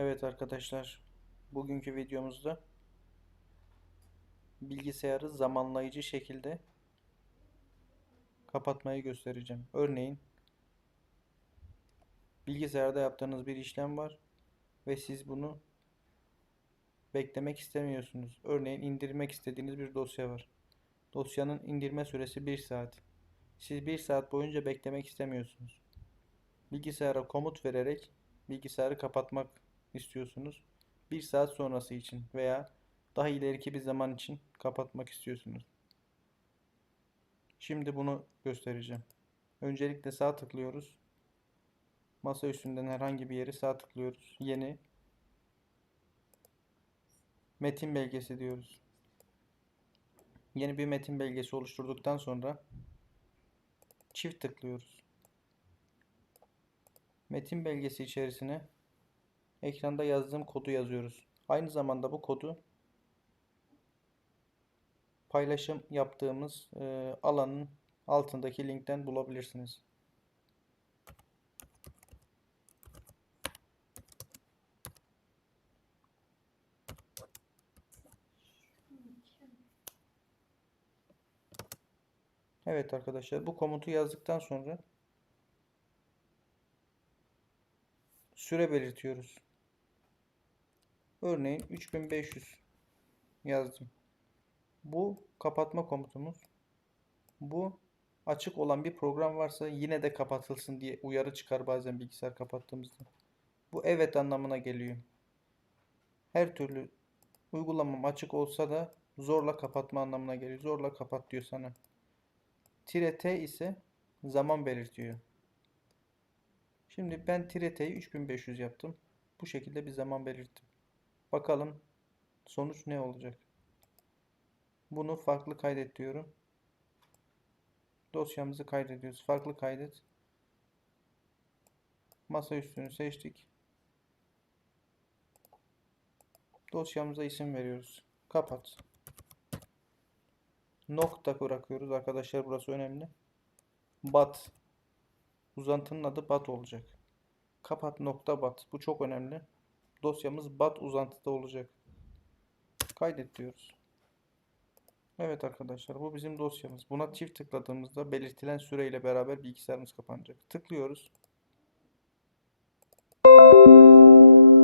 Evet arkadaşlar, bugünkü videomuzda bilgisayarı zamanlayıcı şekilde kapatmayı göstereceğim. Örneğin bilgisayarda yaptığınız bir işlem var ve siz bunu beklemek istemiyorsunuz. Örneğin indirmek istediğiniz bir dosya var. Dosyanın indirme süresi 1 saat. Siz 1 saat boyunca beklemek istemiyorsunuz. Bilgisayara komut vererek bilgisayarı kapatmak istiyorsunuz. 1 saat sonrası için veya daha ileriki bir zaman için kapatmak istiyorsunuz. Şimdi bunu göstereceğim. Öncelikle sağ tıklıyoruz. Masa üstünden herhangi bir yeri sağ tıklıyoruz. Yeni metin belgesi diyoruz. Yeni bir metin belgesi oluşturduktan sonra çift tıklıyoruz. Metin belgesi içerisine ekranda yazdığım kodu yazıyoruz. Aynı zamanda bu kodu paylaşım yaptığımız e, alanın altındaki linkten bulabilirsiniz. Evet arkadaşlar bu komutu yazdıktan sonra süre belirtiyoruz. Örneğin 3500 yazdım. Bu kapatma komutumuz. Bu açık olan bir program varsa yine de kapatılsın diye uyarı çıkar bazen bilgisayar kapattığımızda. Bu evet anlamına geliyor. Her türlü uygulamam açık olsa da zorla kapatma anlamına geliyor. Zorla kapat diyor sana. Tire T ise zaman belirtiyor. Şimdi ben tire T'yi 3500 yaptım. Bu şekilde bir zaman belirttim. Bakalım sonuç ne olacak? Bunu farklı kaydet diyorum. Dosyamızı kaydediyoruz. Farklı kaydet. Masa üstünü seçtik. Dosyamıza isim veriyoruz. Kapat. Nokta bırakıyoruz arkadaşlar burası önemli. Bat. Uzantının adı bat olacak. Kapat nokta bat. Bu çok önemli. Dosyamız bat uzantıda olacak. Kaydet diyoruz. Evet arkadaşlar bu bizim dosyamız. Buna çift tıkladığımızda belirtilen süreyle beraber bilgisayarımız kapanacak. Tıklıyoruz.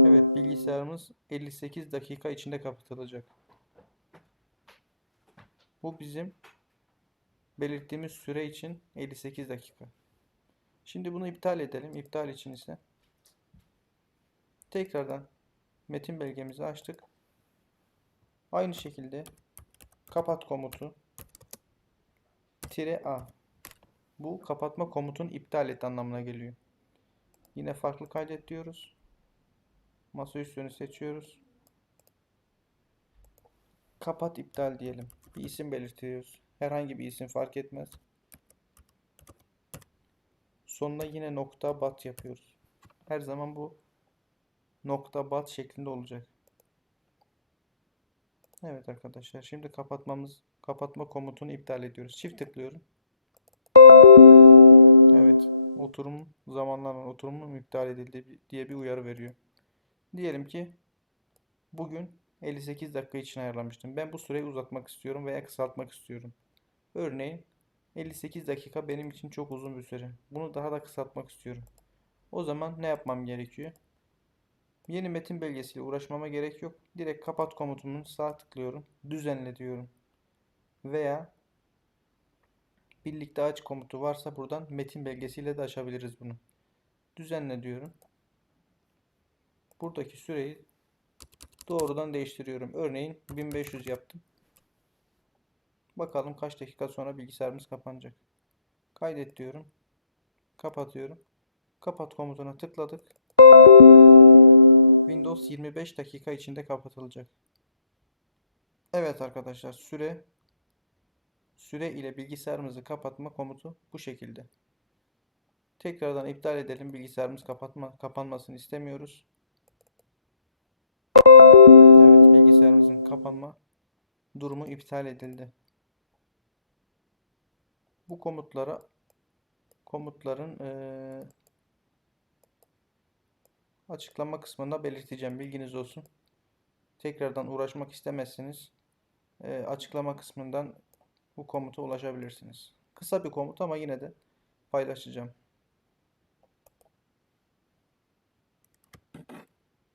Evet bilgisayarımız 58 dakika içinde kapatılacak. Bu bizim belirttiğimiz süre için 58 dakika. Şimdi bunu iptal edelim. İptal için ise tekrardan metin belgemizi açtık. Aynı şekilde kapat komutu tire a. Bu kapatma komutun iptal et anlamına geliyor. Yine farklı kaydet diyoruz. Masa üstünü seçiyoruz. Kapat iptal diyelim. Bir isim belirtiyoruz. Herhangi bir isim fark etmez. Sonuna yine nokta bat yapıyoruz. Her zaman bu nokta bat şeklinde olacak. Evet arkadaşlar şimdi kapatmamız kapatma komutunu iptal ediyoruz. Çift tıklıyorum. Evet oturum zamanlanan oturumum iptal edildi diye bir uyarı veriyor. Diyelim ki bugün 58 dakika için ayarlamıştım. Ben bu süreyi uzatmak istiyorum veya kısaltmak istiyorum. Örneğin 58 dakika benim için çok uzun bir süre. Bunu daha da kısaltmak istiyorum. O zaman ne yapmam gerekiyor? Yeni metin belgesiyle uğraşmama gerek yok. Direkt kapat komutunun sağ tıklıyorum. Düzenle diyorum. Veya birlikte aç komutu varsa buradan metin belgesiyle de açabiliriz bunu. Düzenle diyorum. Buradaki süreyi doğrudan değiştiriyorum. Örneğin 1500 yaptım. Bakalım kaç dakika sonra bilgisayarımız kapanacak. Kaydet diyorum. Kapatıyorum. Kapat komutuna tıkladık. Windows 25 dakika içinde kapatılacak. Evet arkadaşlar süre süre ile bilgisayarımızı kapatma komutu bu şekilde. Tekrardan iptal edelim. Bilgisayarımız kapatma kapanmasını istemiyoruz. Evet bilgisayarımızın kapanma durumu iptal edildi. Bu komutlara komutların eee açıklama kısmında belirteceğim. Bilginiz olsun. Tekrardan uğraşmak istemezseniz e, açıklama kısmından bu komuta ulaşabilirsiniz. Kısa bir komut ama yine de paylaşacağım.